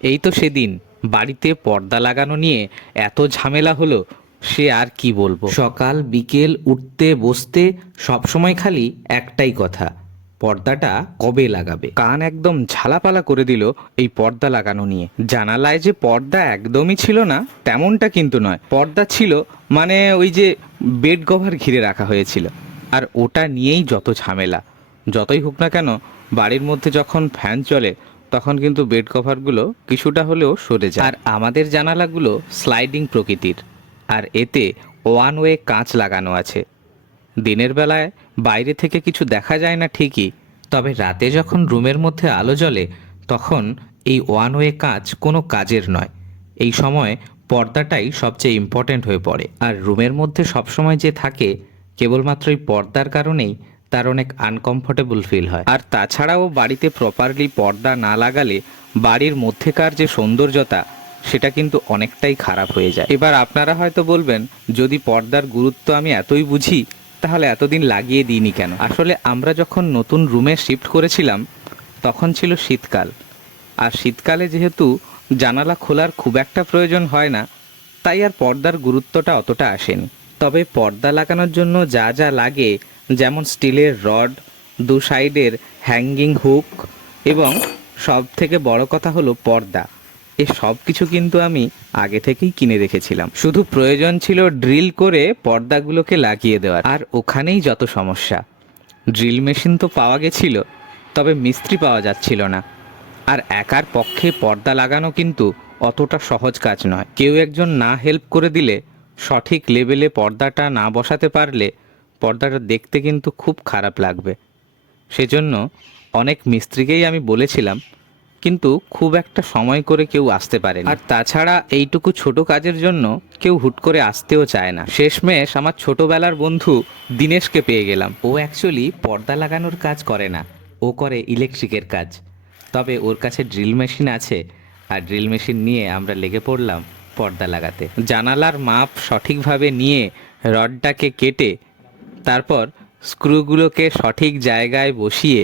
এই তো সেদিন বাড়িতে পর্দা লাগানো নিয়ে এত ঝামেলা হলো, সে আর কি বলবো। সকাল বিকেল উঠতে বসতে সবসময় খালি একটাই কথা, পর্দাটা কবে লাগাবে। কান একদম ঝালাপালা করে দিল এই পর্দা লাগানো নিয়ে। জানালায় যে পর্দা একদমই ছিল না তেমনটা কিন্তু নয়, পর্দা ছিল, মানে ওই যে বেড কভার ঘিরে রাখা হয়েছিল। আর ওটা নিয়েই যত ঝামেলা। যতই হোক না কেন, বাড়ির মধ্যে যখন ফ্যান চলে তখন কিন্তু বেড কভারগুলো কিছুটা হলেও সরে যায়। আর আমাদের জানালাগুলো স্লাইডিং প্রকৃতির, আর এতে ওয়ান ওয়ে কাঁচ লাগানো আছে। দিনের বেলায় বাইরে থেকে কিছু দেখা যায় না ঠিকই, তবে রাতে যখন রুমের মধ্যে আলো জ্বলে তখন এই ওয়ান ওয়ে কাঁচ কোনো কাজের নয়। এই সময় পর্দাটাই সবচেয়ে ইম্পর্ট্যান্ট হয়ে পড়ে। আর রুমের মধ্যে সবসময় যে থাকে কেবলমাত্র এই পর্দার কারণেই তার অনেক আনকমফোর্টেবল ফিল হয়। আর তাছাড়াও বাড়িতে প্রপারলি পর্দা না লাগালে বাড়ির মধ্যেকার যে সৌন্দর্যতা সেটা কিন্তু অনেকটাই খারাপ হয়ে যায়। এবার আপনারা হয়তো বলবেন, যদি পর্দার গুরুত্ব আমি এতই বুঝি তাহলে এতদিন লাগিয়ে দিইনি কেন। আসলে আমরা যখন নতুন রুমে শিফট করেছিলাম তখন ছিল শীতকাল, আর শীতকালে যেহেতু জানালা খোলার খুব একটা প্রয়োজন হয় না, তাই আর পর্দার গুরুত্বটা অতটা আসেনি। তবে পর্দা লাগানোর জন্য যা যা লাগে, যেমন স্টিলের রড, দু সাইডের হ্যাঙ্গিং হুক, এবং সব থেকে বড় কথা হলো পর্দা, এ সব কিছু কিন্তু আমি আগে থেকেই কিনে রেখেছিলাম। শুধু প্রয়োজন ছিল ড্রিল করে পর্দাগুলোকে লাগিয়ে দেওয়ার। আর ওখানেই যত সমস্যা, ড্রিল মেশিন তো পাওয়া গেছিল, তবে মিস্ত্রি পাওয়া যাচ্ছিল না। আর একার পক্ষে পর্দা লাগানো কিন্তু অতটা সহজ কাজ নয়। কেউ একজন না হেল্প করে দিলে, সঠিক লেভেলে পর্দাটা না বসাতে পারলে পর্দাটা দেখতে কিন্তু খুব খারাপ লাগবে। সেজন্য অনেক মিস্ত্রিকেই আমি বলেছিলাম, কিন্তু খুব একটা সময় করে কেউ আসতে পারে না। আর তাছাড়া এইটুকু ছোট কাজের জন্য কেউ হুট করে আসতেও চায় না। শেষমেশ আমার ছোটবেলার বন্ধু দিনেশকে পেয়ে গেলাম। ও অ্যাকচুয়ালি পর্দা লাগানোর কাজ করে না, ও করে ইলেকট্রিকের কাজ। তবে ওর কাছে ড্রিল মেশিন আছে, আর ড্রিল মেশিন নিয়ে আমরা লেগে পড়লাম পর্দা লাগাতে। জানালার মাপ সঠিকভাবে নিয়ে রডটাকে কেটে তারপর স্ক্রুগুলোকে সঠিক জায়গায় বসিয়ে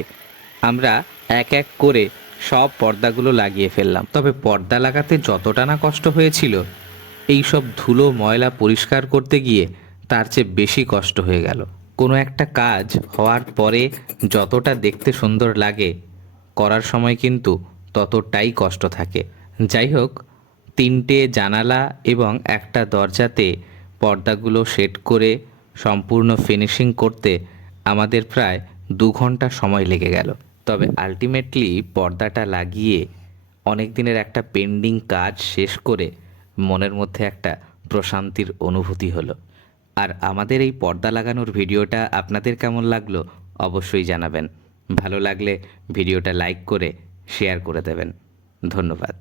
আমরা এক এক করে সব পর্দাগুলো লাগিয়ে ফেললাম। তবে পর্দা লাগাতে যতটা না কষ্ট হয়েছিল, এই সব ধুলো ময়লা পরিষ্কার করতে গিয়ে তার চেয়ে বেশি কষ্ট হয়ে গেল। কোনো একটা কাজ হওয়ার পরে যতটা দেখতে সুন্দর লাগে, করার সময় কিন্তু ততটাই কষ্ট থাকে। যাই হোক, 3টে জানালা এবং একটা দরজাতে পর্দাগুলো সেট করে সম্পূর্ণ ফিনিশিং করতে আমাদের প্রায় 2 ঘন্টা সময় লেগে গেল। তবে আলটিমেটলি পর্দাটা লাগিয়ে অনেক দিনের একটা পেন্ডিং কাজ শেষ করে মনের মধ্যে একটা প্রশান্তির অনুভূতি হলো। আর আমাদের এই পর্দা লাগানোর ভিডিওটা আপনাদের কেমন লাগলো অবশ্যই জানাবেন। ভালো লাগলে ভিডিওটা লাইক করে শেয়ার করে দেবেন। ধন্যবাদ।